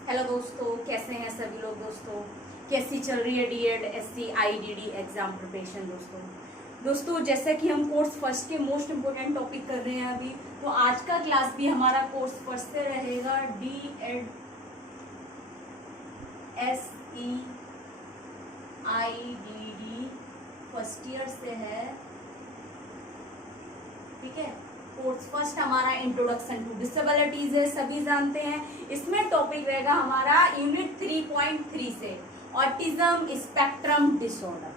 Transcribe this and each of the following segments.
Hello दोस्तों, कैसे हैं सभी लोग। दोस्तों कैसी चल रही है DEd SC IDD exam preparation. दोस्तों जैसे कि हम कोर्स फर्स्ट के मोस्ट इम्पोर्टेंट टॉपिक कर रहे हैं अभी, तो आज का क्लास भी हमारा कोर्स फर्स्ट से रहेगा। DEd SE IDD first year से है, ठीक है। कोर्स फर्स्ट हमारा इंट्रोडक्शन टू डिसेबिलिटीज है, सभी जानते हैं। इसमें टॉपिक रहेगा हमारा यूनिट 3.3 से ऑटिज्म स्पेक्ट्रम डिसऑर्डर।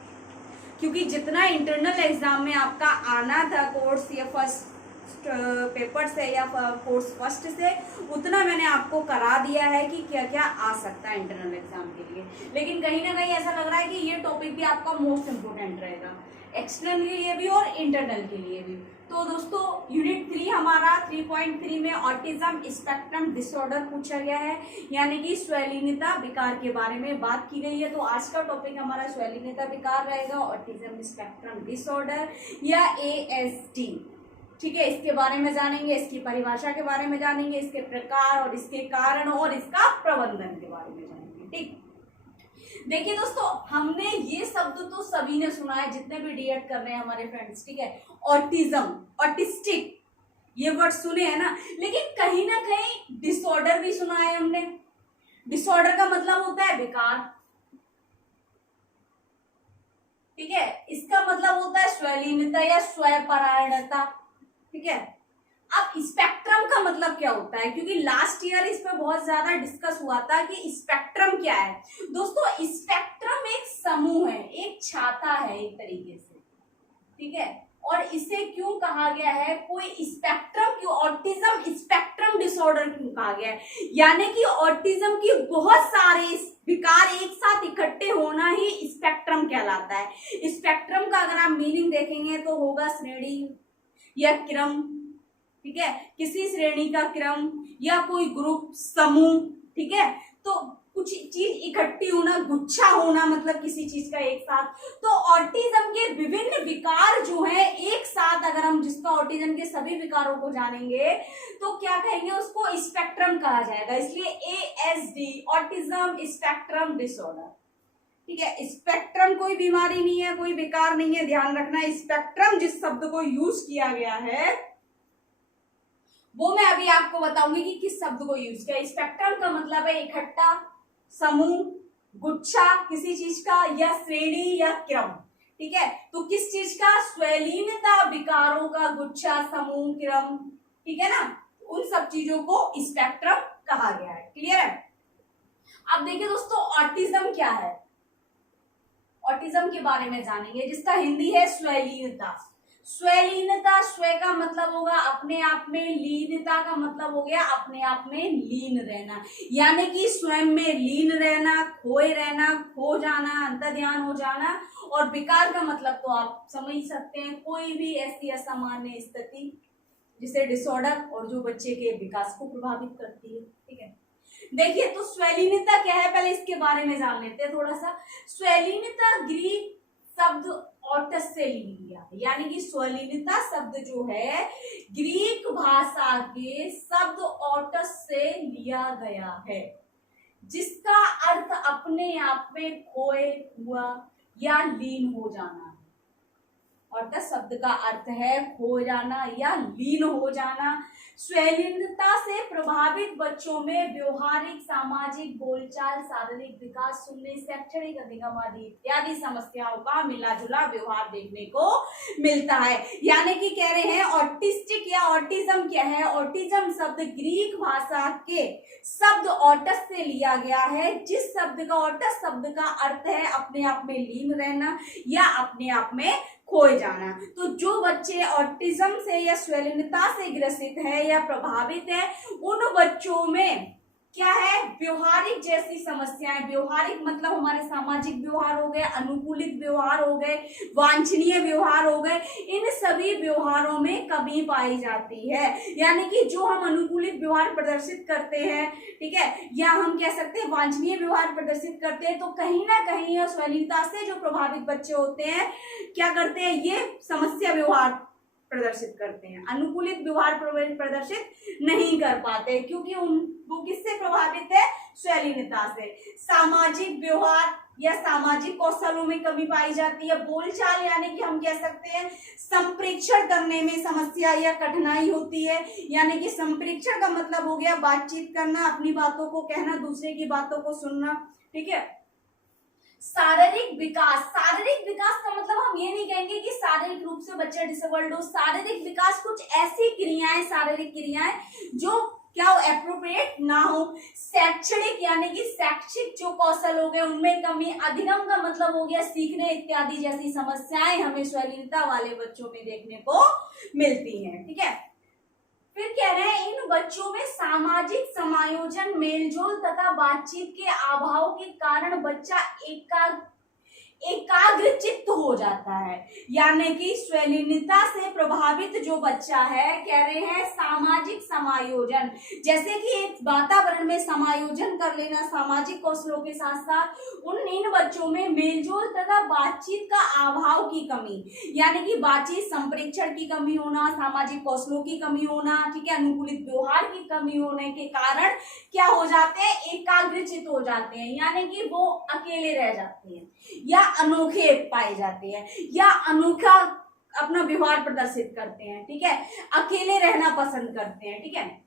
क्योंकि जितना इंटरनल एग्जाम में आपका आना था कोर्स या फर्स्ट पेपर से या कोर्स फर्स्ट से, उतना मैंने आपको करा दिया है कि क्या क्या आ सकता है इंटरनल एग्जाम के लिए। लेकिन कहीं ना कहीं ऐसा लग रहा है कि ये टॉपिक भी आपका मोस्ट इम्पोर्टेंट रहेगा, एक्सटर्नल के लिए भी और इंटरनल के लिए भी। तो दोस्तों यूनिट 3 हमारा 3.3 में ऑटिज्म स्पेक्ट्रम डिसऑर्डर पूछा गया है, यानी कि स्वैलीनता विकार के बारे में बात की गई है। तो आज का टॉपिक हमारा स्वैलीनता विकार रहेगा, ऑटिज्म स्पेक्ट्रम डिसऑर्डर या ASD, ठीक है। इसके बारे में जानेंगे, इसकी परिभाषा के बारे में जानेंगे, इसके प्रकार और इसके कारण और इसका प्रबंधन के बारे में जानेंगे, ठीक। देखिए दोस्तों, हमने ये शब्द तो सभी ने सुना है, जितने भी डीएड कर रहे हैं हमारे फ्रेंड्स, ठीक है। ऑटिज्म, ऑटिस्टिक, ये वर्ड सुने हैं ना। लेकिन कहीं ना कहीं डिसऑर्डर भी सुना है हमने। डिसऑर्डर का मतलब होता है विकार, ठीक है। इसका मतलब होता है स्वैलीनता या स्वयपरायणता, ठीक है। अब स्पेक्ट्रम का मतलब क्या होता है, क्योंकि लास्ट ईयर इस पे बहुत ज्यादा डिस्कस हुआ था कि स्पेक्ट्रम क्या है। दोस्तों स्पेक्ट्रम एक समूह है, एक छाता है एक तरीके से, ठीक है। और इसे क्यों कहा गया है, कोई स्पेक्ट्रम क्यों, ऑटिज्म स्पेक्ट्रम डिसऑर्डर क्यों कहा गया है, यानी कि ऑटिज्म की बहुत सारे विकार एक साथ इकट्ठे होना ही स्पेक्ट्रम कहलाता है। स्पेक्ट्रम का अगर आप मीनिंग देखेंगे तो होगा श्रेणी या क्रम, ठीक है, किसी श्रेणी का क्रम या कोई ग्रुप समूह, ठीक है। तो कुछ चीज इकट्ठी होना, गुच्छा होना, मतलब किसी चीज का एक साथ। तो ऑटिज्म के विभिन्न विकार जो है एक साथ, अगर हम जिसका ऑटिज्म के सभी विकारों को जानेंगे तो क्या कहेंगे, उसको स्पेक्ट्रम कहा जाएगा। इसलिए ASD ऑटिज्म स्पेक्ट्रम डिसऑर्डर, ठीक है। स्पेक्ट्रम कोई बीमारी नहीं है, कोई विकार नहीं है, ध्यान रखना। स्पेक्ट्रम जिस शब्द को यूज किया गया है वो मैं अभी आपको बताऊंगी कि किस शब्द को यूज किया। स्पेक्ट्रम का मतलब है इकट्ठा, समूह, गुच्छा किसी चीज का, या श्रेणी या क्रम, ठीक है। तो किस चीज का, स्वैलीनता विकारों का गुच्छा, समूह, क्रम, ठीक है ना। उन सब चीजों को स्पेक्ट्रम कहा गया है, क्लियर है। अब देखिए दोस्तों, ऑटिज्म क्या है, ऑटिज्म के बारे में जानेंगे, जिसका हिंदी है स्वैलीनता। स्वैलीनता, स्व का मतलब होगा अपने आप में, लीनता का मतलब हो गया अपने आप में लीन रहना, यानी कि स्वयं में लीन रहना, खोए रहना, खो जाना, अंतर्ध्यान हो जाना। और विकार का मतलब तो आप समझ सकते हैं, कोई भी ऐसी असामान्य स्थिति जिसे डिसऑर्डर और जो बच्चे के विकास को प्रभावित करती है, ठीक है। देखिए तो स्वैलीनता क्या है, पहले इसके बारे में जान लेते हैं थोड़ा सा। स्वैलीनता ग्रीक शब्द ऑटस से ली गया है, यानी कि स्वैलीनता शब्द जो है ग्रीक भाषा के शब्द ऑटस से लिया गया है, जिसका अर्थ अपने आप में खोए हुआ या लीन हो जाना है। ऑटस शब्द का अर्थ है खो जाना या लीन हो जाना। स्वैलीनता से प्रभावित बच्चों में व्यवहारिक, सामाजिक, बोलचाल, शारीरिक विकास, सुनने, शैक्षणिक अधिगम आदि इत्यादि समस्याओं का मिला जुला व्यवहार देखने को मिलता है। यानी कि कह रहे हैं ऑटिस्टिक या ऑटिज्म क्या है, ऑटिज्म शब्द ग्रीक भाषा के शब्द ऑटस से लिया गया है, जिस शब्द का, ऑटस शब्द का अर्थ है अपने आप में लीन रहना या अपने आप में खोए जाना। तो जो बच्चे ऑटिज्म से या स्वैलीनता से ग्रसित है या प्रभावित है, उन बच्चों में क्या है, व्यवहारिक जैसी समस्याएं, व्यवहारिक मतलब हमारे सामाजिक व्यवहार हो गए, अनुकूलित व्यवहार हो गए, वांछनीय व्यवहार हो गए, इन सभी व्यवहारों में कमी पाई जाती है। यानी कि जो हम अनुकूलित व्यवहार प्रदर्शित करते हैं, ठीक है, या हम कह सकते हैं वांछनीय व्यवहार प्रदर्शित करते हैं, तो कहीं ना कहीं स्वैलीनता से जो प्रभावित बच्चे होते हैं क्या करते हैं, ये समस्या व्यवहार प्रदर्शित करते हैं, अनुकूलित व्यवहार प्रदर्शित नहीं कर पाते, क्योंकि वो किससे प्रभावित है, स्वलीनता से सामाजिक व्यवहार या सामाजिक कौशलों में कमी पाई जाती है। बोलचाल यानी कि हम कह सकते हैं संप्रेषण करने में समस्या या कठिनाई होती है, यानी कि संप्रेषण का मतलब हो गया बातचीत करना, अपनी बातों को कहना, दूसरे की बातों को सुनना, ठीक है। शारीरिक विकास, शारीरिक विकास का मतलब हम ये नहीं कहेंगे कि शारीरिक रूप से बच्चा डिसेबल्ड हो। शारीरिक विकास कुछ ऐसी क्रियाएं, शारीरिक क्रियाएं जो क्या हो, एप्रोप्रिएट ना हो। शैक्षणिक यानी कि शैक्षिक जो कौशल हो गए उनमें कमी। अधिगम का मतलब हो गया सीखने इत्यादि जैसी समस्याएं हमें स्वलीनता वाले बच्चों में देखने को मिलती हैं, ठीक है। फिर कह रहे हैं इन बच्चों में सामाजिक समायोजन, मेलजोल तथा बातचीत के अभाव के कारण बच्चा एकाग्रचित्त हो जाता है। यानी कि स्वलीनता से प्रभावित जो बच्चा है, कह रहे हैं सामाजिक समायोजन, जैसे कि एक वातावरण में समायोजन कर लेना सामाजिक कौशलों के साथ साथ इन बच्चों में मेलजोल तथा बातचीत का अभाव की कमी, यानी कि बातचीत संप्रेषण की कमी होना, सामाजिक कौशलों की कमी होना, ठीक है, अनुकूलित व्यवहार की कमी होने के कारण क्या हो जाते हैं, एकाग्रचित्त हो जाते हैं, यानी कि वो अकेले रह जाते हैं या अनोखे पाए जाते हैं या अनोखा अपना व्यवहार प्रदर्शित करते हैं, ठीक है, अकेले रहना पसंद करते हैं, ठीक है।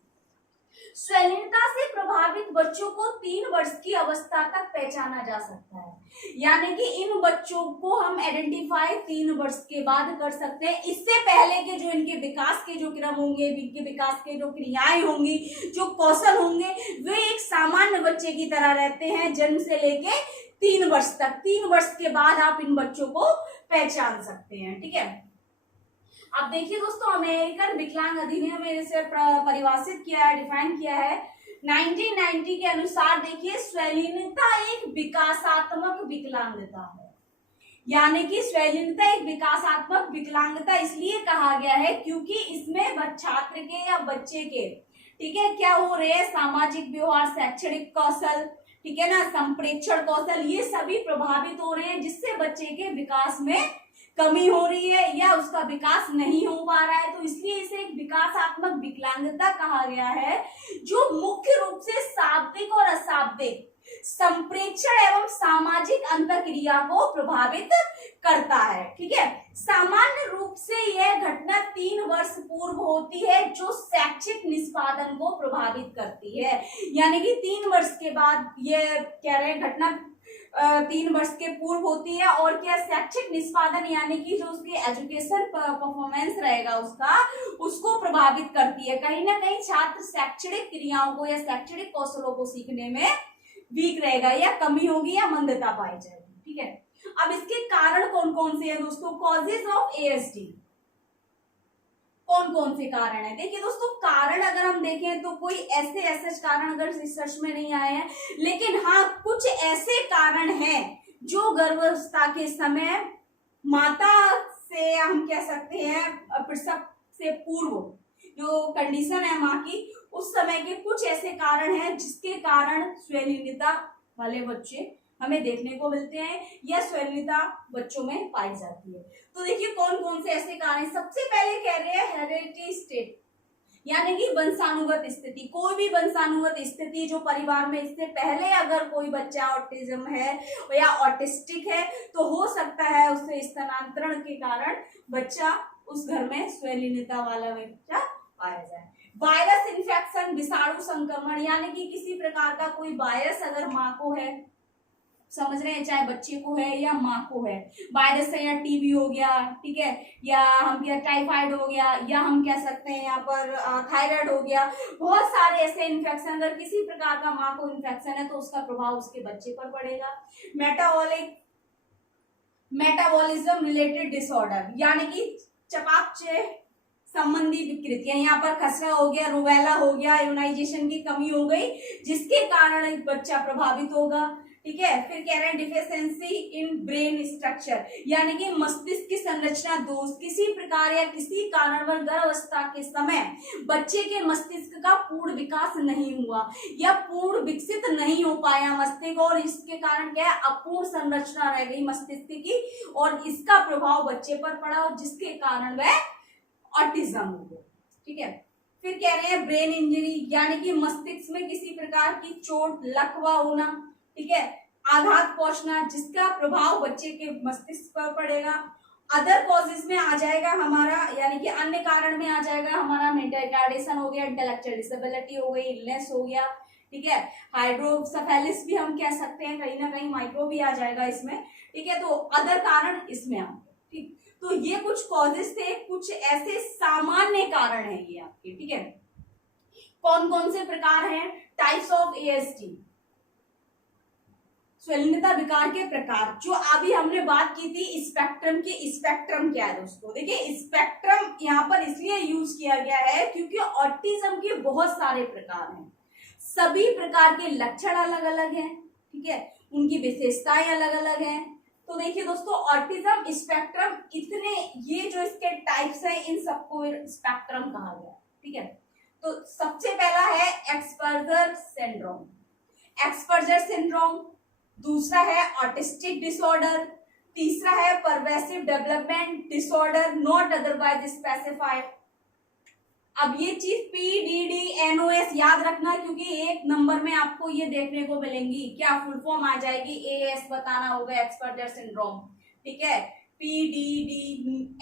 स्वलीनता से प्रभावित बच्चों को 3 वर्ष की अवस्था तक पहचाना जा सकता है, यानी कि इन बच्चों को हम आइडेंटिफाई 3 वर्ष के बाद कर सकते हैं। इससे पहले के जो इनके विकास के जो क्रम होंगे, इनके विकास के जो क्रियाएं होंगी, जो कौशल होंगे, वे एक सामान्य बच्चे की तरह रहते हैं जन्म से लेके 3 वर्ष तक। 3 वर्ष के बाद आप इन बच्चों को पहचान सकते हैं, ठीक है। अब देखिए दोस्तों, अमेरिकन विकलांग अधिनियम में इसे परिभाषित किया है, डिफाइन किया है 1990 के अनुसार। देखिए, स्वलीनता एक विकासात्मक विकलांगता है, यानी कि स्वलीनता एक विकासात्मक विकलांगता इसलिए कहा गया है क्योंकि इसमें छात्र के या बच्चे के, ठीक है, क्या हो रहे हैं, सामाजिक व्यवहार, शैक्षणिक कौशल, ठीक है ना, संप्रेषण कौशल, ये सभी प्रभावित हो रहे हैं, जिससे बच्चे के विकास में कमी हो रही है या उसका विकास नहीं हो पा रहा है। तो इसलिए इसे एक विकासात्मक विकलांगता कहा गया है, जो मुख्य रूप से शाब्दिक और अशाब्दिक संप्रेषण एवं सामाजिक अंतःक्रिया को प्रभावित करता है, ठीक है। सामान्य रूप से यह घटना 3 वर्ष पूर्व होती है, जो शैक्षिक निष्पादन को प्रभावित करती है, यानी कि 3 वर्ष के बाद यह कह रहे हैं घटना 3 वर्ष के पूर्व होती है। और क्या, शैक्षिक निष्पादन यानी कि जो उसकी एजुकेशन परफॉर्मेंस रहेगा उसको प्रभावित करती है। कहीं ना कहीं छात्र शैक्षणिक क्रियाओं को या शैक्षणिक कौशलों को सीखने में वीक रहेगा या कमी होगी या मंदता पाई जाएगी, ठीक है। अब इसके कारण कौन कौन से हैं दोस्तों, कॉजेज ऑफ ASD, कौन कौन से कारण है। देखिए दोस्तों, कारण अगर हम देखें तो कोई ऐसे कारण अगर रिसर्च में नहीं आए हैं, लेकिन हाँ कुछ ऐसे कारण हैं जो गर्भावस्था के समय माता से हम कह सकते हैं प्रसव से पूर्व जो कंडीशन है माँ की, उस समय के कुछ ऐसे कारण हैं जिसके कारण स्वलीनता वाले बच्चे हमें देखने को मिलते हैं या स्वलीनता बच्चों में पाई जाती है। तो देखिए कौन कौन से ऐसे कारण। सबसे पहले कह रहे हैं हेरिडिटी स्टेट, यानी कि वंशानुगत स्थिति। कोई भी वंशानुगत स्थिति जो परिवार में इससे पहले अगर कोई बच्चा ऑटिज्म है या ऑटिस्टिक है, तो हो सकता है उससे स्थानांतरण के कारण बच्चा उस घर में स्वलीनता वाला बच्चा पाया जाए। वायरस इन्फेक्शन, विषाणु संक्रमण, यानी कि किसी प्रकार का कोई वायरस अगर माँ को है, समझ रहे हैं, चाहे बच्चे को है या माँ को है, वायरस है या टीबी हो गया, ठीक है, या हम क्या टाइफाइड हो गया, या हम कह सकते हैं यहाँ पर थायराइड हो गया, बहुत सारे ऐसे इन्फेक्शन, अगर किसी प्रकार का माँ को इन्फेक्शन है तो उसका प्रभाव उसके बच्चे पर पड़ेगा। मेटाबॉलिज्म रिलेटेड डिसऑर्डर, यानी कि चयापचय संबंधी विकृतियां, यहाँ पर खसरा हो गया, रूबेला हो गया, इम्यूनाइजेशन की कमी हो गई, जिसके कारण एक बच्चा प्रभावित होगा, ठीक है। फिर कह रहे हैं डिफिशिएंसी इन ब्रेन स्ट्रक्चर, यानी कि मस्तिष्क की संरचना दोष, किसी प्रकार या किसी कारणवश गर्भावस्था के समय बच्चे के मस्तिष्क का पूर्ण विकास नहीं हुआ या पूर्ण विकसित नहीं हो पाया मस्तिष्क, और इसके कारण क्या है, अपूर्ण संरचना रह गई मस्तिष्क की, और इसका प्रभाव बच्चे पर पड़ा और जिसके कारण वह ऑटिज्म हो गया, ठीक है। फिर कह रहे हैं ब्रेन इंजरी, यानी कि मस्तिष्क में किसी प्रकार की चोट, लकवा होना, ठीक है, आघात पहुंचना, जिसका प्रभाव बच्चे के मस्तिष्क पर पड़ेगा। अदर कॉजेज में आ जाएगा हमारा, यानी कि अन्य कारण में आ जाएगा हमारा मेंटल रिटार्डेशन हो गया, इंटेलेक्चुअल डिसेबिलिटी हो गई, इलनेस हो गया, ठीक है, हाइड्रोसेफेलिस भी हम कह सकते हैं, कहीं ना कहीं माइक्रो भी आ जाएगा इसमें, ठीक है। तो अदर कारण इसमें आ, ठीक। तो ये कुछ कॉजेज थे, कुछ ऐसे सामान्य कारण है ये आपके, ठीक है। कौन कौन से प्रकार हैं? टाइप्स ऑफ एएसडी, स्वेलिनता विकार के प्रकार, जो अभी हमने बात की थी स्पेक्ट्रम की। स्पेक्ट्रम क्या है दोस्तों? देखिए स्पेक्ट्रम यहाँ पर इसलिए यूज किया गया है क्योंकि ऑटिज्म के बहुत सारे प्रकार हैं, सभी प्रकार के लक्षण अलग अलग हैं, ठीक है, उनकी विशेषताएं अलग अलग हैं। तो देखिए दोस्तों ऑटिज्म स्पेक्ट्रम, इतने ये जो इसके टाइप्स हैं इन सबको स्पेक्ट्रम कहा गया, ठीक है। तो सबसे पहला है एक्सपर्जर सिंड्रोम, एक्सपर्जर सिंड्रोम, दूसरा है ऑटिस्टिक डिसऑर्डर, तीसरा है pervasive development disorder not otherwise specified. अब ये चीज PDD-NOS याद रखना क्योंकि एक नंबर में आपको ये देखने को मिलेंगी, क्या फुल फॉर्म आ जाएगी, AS बताना होगा एक्सपर्जर सिंड्रोम, ठीक है, PDD-NOS,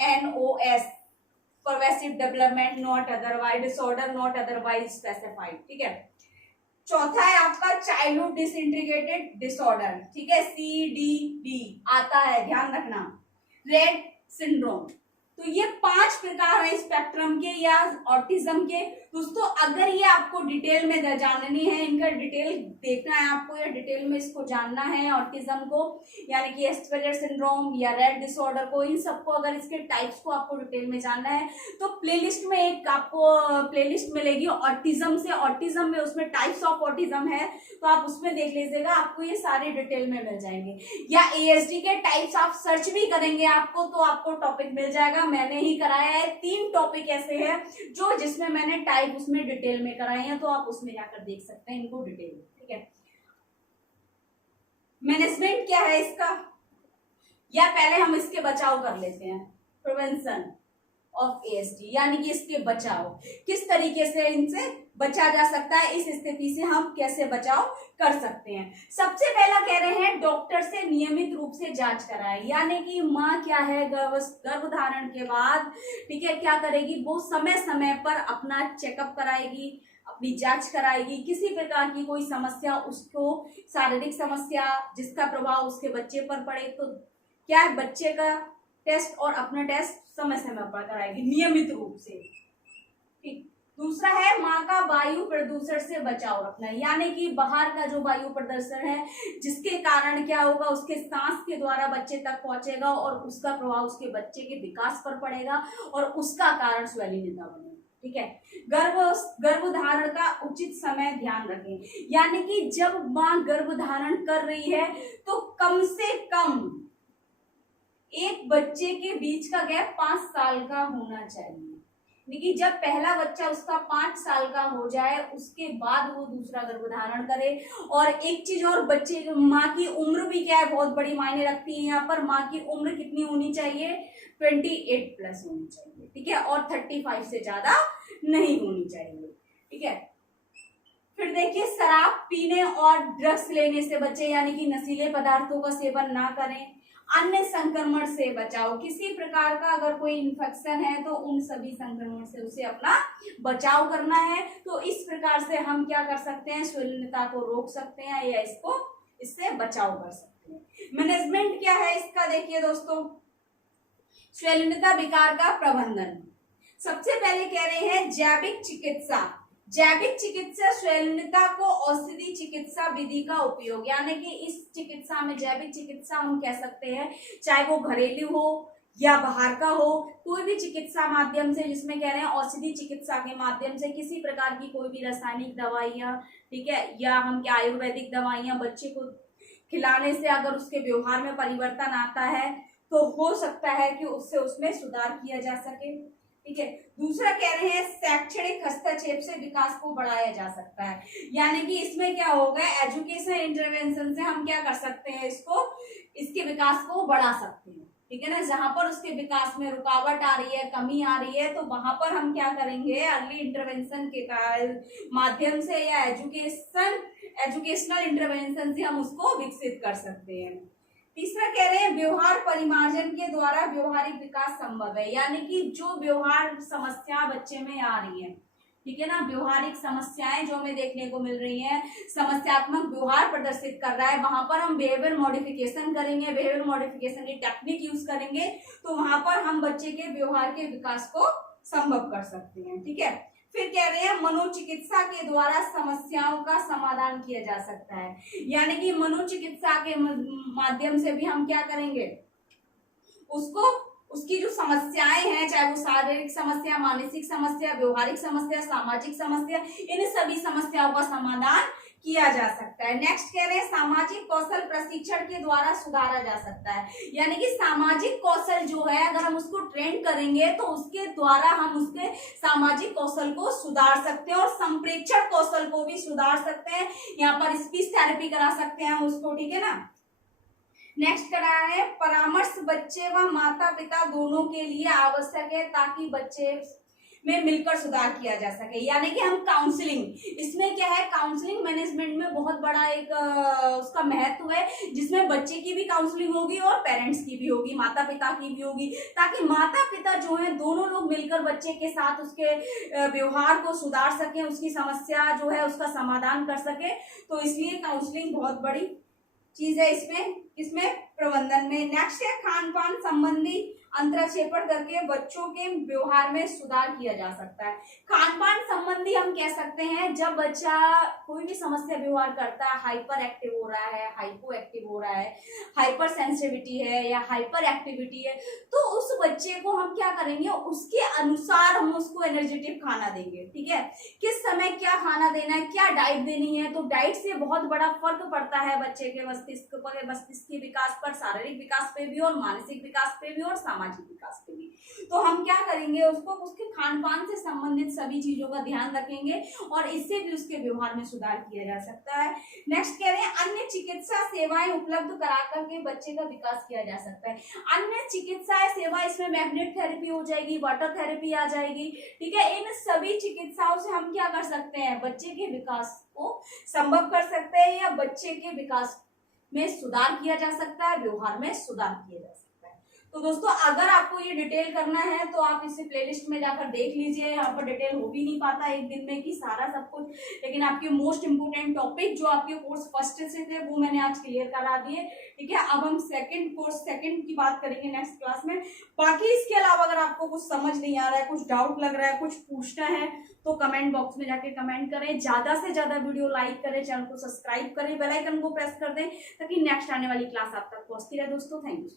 pervasive development not otherwise disorder not otherwise specified, ठीक है। चौथा है आपका चाइल्डहुड डिसइंटीग्रेटेड डिसऑर्डर, ठीक है, CDD आता है, ध्यान रखना। Red syndrome. तो ये 5 प्रकार है स्पेक्ट्रम के या ऑटिज्म के। दोस्तों अगर ये आपको डिटेल में जाननी है, इनका डिटेल देखना है आपको या डिटेल में इसको जानना है ऑटिज्म को, यानी कि एस्पर्जर सिंड्रोम या रेड डिसऑर्डर को, इन सबको अगर इसके टाइप्स को आपको डिटेल में जानना है तो प्लेलिस्ट में एक आपको प्लेलिस्ट मिलेगी ऑटिज्म से, ऑटिज्म में उसमें टाइप्स ऑफ ऑटिज्म है तो आप उसमें देख लीजिएगा, आपको ये सारे डिटेल में मिल जाएंगे। या ASD के टाइप्स आप सर्च भी करेंगे आपको तो आपको टॉपिक मिल जाएगा, मैंने ही कराया है। 3 टॉपिक ऐसे हैं जो जिसमें मैंने टाइप उसमें डिटेल में कराए हैं तो आप उसमें जाकर देख सकते हैं इनको डिटेल में, ठीक है। मैनेजमेंट क्या है इसका, या पहले हम इसके बचाव कर लेते हैं, प्रिवेंशन ऑफ ASD, यानी कि इसके बचाव, किस तरीके से इनसे बचा जा सकता है, इस स्थिति से हम कैसे बचाव कर सकते हैं। सबसे पहला कह रहे हैं डॉक्टर से नियमित रूप से जांच कराए, यानी कि माँ क्या है गर्भधारण के बाद, ठीक है, क्या करेगी, वो समय समय पर अपना चेकअप कराएगी, अपनी जांच कराएगी, किसी प्रकार की कोई समस्या, उसको शारीरिक समस्या जिसका प्रभाव उसके बच्चे पर पड़े तो क्या है, बच्चे का टेस्ट और अपना टेस्ट समय समय पर कराएगी नियमित रूप से, ठीक। दूसरा है माँ का वायु प्रदूषण से बचाव रखना, यानी कि बाहर का जो वायु प्रदूषण है जिसके कारण क्या होगा, उसके सांस के द्वारा बच्चे तक पहुंचेगा और उसका प्रभाव उसके बच्चे के विकास पर पड़ेगा और उसका कारण स्वेलिनता बनेगा, ठीक है। गर्भधारण का उचित समय ध्यान रखें, यानी कि जब माँ गर्भधारण कर रही है तो कम से कम एक बच्चे के बीच का गैप 5 साल का होना चाहिए, लेकिन जब पहला बच्चा उसका 5 साल का हो जाए उसके बाद वो दूसरा गर्भधारण करे। और एक चीज और, बच्चे माँ की उम्र भी क्या है, बहुत बड़ी मायने रखती है यहाँ पर। माँ की उम्र कितनी होनी चाहिए, 28+ होनी चाहिए, ठीक है, और 35 से ज्यादा नहीं होनी चाहिए, ठीक है। फिर देखिए शराब पीने और ड्रग्स लेने से बचे, यानी कि नशीले पदार्थों का सेवन ना करें। अन्य संक्रमण से बचाओ, किसी प्रकार का अगर कोई इन्फेक्शन है तो उन सभी संक्रमण से उसे अपना बचाव करना है। तो इस प्रकार से हम क्या कर सकते हैं, स्वेलिनता को रोक सकते हैं या इससे बचाव कर सकते हैं। मैनेजमेंट क्या है इसका, देखिए दोस्तों, स्वेलिनता विकार का प्रबंधन। सबसे पहले कह रहे हैं जैविक चिकित्सा। जैविक चिकित्सा स्वेलिनता को औषधि चिकित्सा विधि का उपयोग, यानी कि इस चिकित्सा में जैविक चिकित्सा हम कह सकते हैं, चाहे वो घरेलू हो या बाहर का हो, कोई भी चिकित्सा माध्यम से, जिसमें कह रहे हैं औषधि चिकित्सा के माध्यम से किसी प्रकार की कोई भी रासायनिक दवाइयाँ, ठीक है, या हम क्या आयुर्वेदिक दवाइयाँ बच्चे को खिलाने से अगर उसके व्यवहार में परिवर्तन आता है तो हो सकता है कि उससे उसमें सुधार किया जा सके, ठीक है। दूसरा कह रहे हैं शैक्षणिक हस्तक्षेप से विकास को बढ़ाया जा सकता है, यानी कि इसमें क्या होगा, एजुकेशन इंटरवेंशन से हम क्या कर सकते हैं, इसके विकास को बढ़ा सकते हैं, ठीक है ना, जहां पर उसके विकास में रुकावट आ रही है, कमी आ रही है, तो वहां पर हम क्या करेंगे, अर्ली इंटरवेंशन के माध्यम से या एजुकेशनल इंटरवेंशन से हम उसको विकसित कर सकते हैं। तीसरा कह रहे हैं व्यवहार परिमार्जन के द्वारा व्यवहारिक विकास संभव है, यानी कि जो व्यवहार समस्या बच्चे में आ रही है, ठीक है ना, व्यवहारिक समस्याएं जो हमें देखने को मिल रही हैं, समस्यात्मक व्यवहार प्रदर्शित कर रहा है, वहां पर हम बिहेवियर मॉडिफिकेशन करेंगे, बिहेवियर मॉडिफिकेशन की टेक्निक यूज करेंगे, तो वहां पर हम बच्चे के व्यवहार के विकास को संभव कर सकते हैं। ठीक है, फिर कह रहे हैं मनोचिकित्सा के द्वारा समस्याओं का समाधान किया जा सकता है, यानी कि मनोचिकित्सा के माध्यम से भी हम क्या करेंगे, उसको उसकी जो समस्याएं हैं, चाहे वो शारीरिक समस्या, मानसिक समस्या, व्यवहारिक समस्या, सामाजिक समस्या, इन सभी समस्याओं का समाधान किया जा सकता है। नेक्स्ट कह रहे हैं सामाजिक कौशल प्रशिक्षण के द्वारा सुधारा जा सकता है, यानी कि सामाजिक कौशल जो है अगर हम उसको ट्रेन करेंगे तो उसके द्वारा हम उसके सामाजिक कौशल को सुधार सकते हैं और संप्रेक्षण कौशल को भी सुधार सकते हैं। यहाँ पर स्पीच थेरेपी करा सकते हैं उसको, ठीक है ना। नेक्स्ट करा है परामर्श बच्चे व माता पिता दोनों के लिए आवश्यक है ताकि बच्चे में मिलकर सुधार किया जा सके, यानी कि हम काउंसलिंग, इसमें क्या है, काउंसलिंग मैनेजमेंट में बहुत बड़ा एक उसका महत्व है, जिसमें बच्चे की भी काउंसलिंग होगी और पेरेंट्स की भी होगी, माता पिता की भी होगी, ताकि माता पिता जो है दोनों लोग मिलकर बच्चे के साथ उसके व्यवहार को सुधार सके, उसकी समस्या जो है उसका समाधान कर सके। तो इसलिए काउंसलिंग बहुत बड़ी चीज है इसमें प्रबंधन में। नेक्स्ट है खान पान संबंधी अंतराक्षेपण करके बच्चों के व्यवहार में सुधार किया जा सकता है। खान पान संबंधी हम कह सकते हैं जब बच्चा कोई भी समस्या व्यवहार करता है, हाइपर एक्टिव हो रहा है, हाइपो एक्टिव हो रहा है, हाइपर सेंसिटिविटी है या हाइपर एक्टिविटी है, तो उस बच्चे को हम क्या करेंगे, उसके अनुसार हम उसको एनर्जेटिक खाना देंगे। ठीक है, किस समय क्या खाना देना है, क्या डाइट देनी है, तो डाइट से बहुत बड़ा फर्क पड़ता है बच्चे के मस्तिष्क पर, मस्तिष्क के विकास पर, शारीरिक विकास पे भी और मानसिक विकास पे भी और सामाजिक विकास पे भी। तो हम क्या करेंगे, उसको उसके खान पान से संबंधित सभी चीजों का ध्यान रखेंगे और इससे भी उसके व्यवहार में सुधार किया जा सकता है। नेक्स्ट कह रहे हैं अन्य चिकित्सा सेवाएं उपलब्ध करा करके बच्चे का विकास किया जा सकता है। अन्य चिकित्सा सेवा, इसमें मैग्नेट थेरेपी हो जाएगी, वाटर थेरेपी आ जाएगी। ठीक है, इन सभी चिकित्साओं से हम क्या कर सकते हैं, बच्चे के विकास को संभव कर सकते हैं या बच्चे के विकास में सुधार किया जा सकता है, व्यवहार में सुधार किया जा सकता है। तो दोस्तों अगर आपको ये डिटेल करना है तो आप इसे प्लेलिस्ट में जाकर देख लीजिए, यहाँ पर डिटेल हो भी नहीं पाता एक दिन में कि सारा सब कुछ, लेकिन आपके मोस्ट इंपोर्टेंट टॉपिक जो आपके कोर्स फर्स्ट से थे वो मैंने आज क्लियर करा दिए। ठीक है, अब हम सेकंड की बात करेंगे नेक्स्ट क्लास में। बाकी इसके अलावा अगर आपको कुछ समझ नहीं आ रहा है, कुछ डाउट लग रहा है, कुछ पूछना है तो कमेंट बॉक्स में जाके कमेंट करें, ज्यादा से ज्यादा वीडियो लाइक करें, चैनल को सब्सक्राइब करें, बेल आइकन को प्रेस कर दें ताकि नेक्स्ट आने वाली क्लास आप तक पहुंचती रहे। दोस्तों थैंक यू।